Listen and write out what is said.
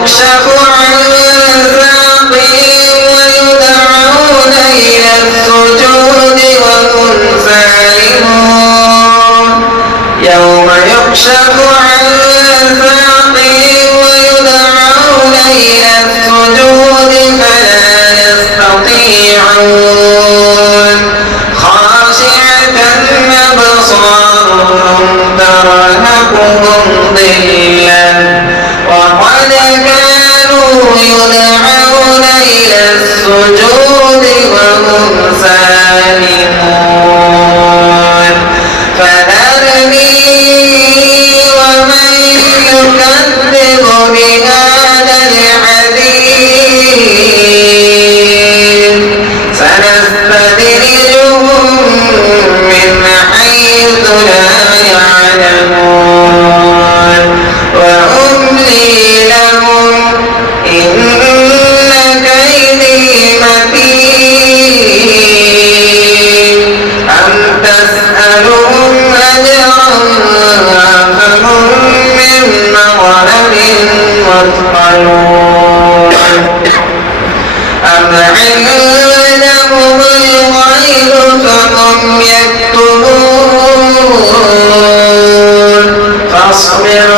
يكشف عن ساقهم ويدعون إلى السجود وهم سالمون يوم يكشف عن ساقهم ويدعون إلى السجود فلا يستطيعون خاشعة أبصارهم ترهقهم ذلة وقد كانوا يدعون إلى السجود وهم سالمون فذرني ومن يكذب بهذا الحديث سنستدرجهم من حيث لا يعلمون وأملي لهم إن كيدي متين أم تسألهم أجرا فهم من مغرم مثقلون أم عندهم الغيب فهم يكتبون فاصبر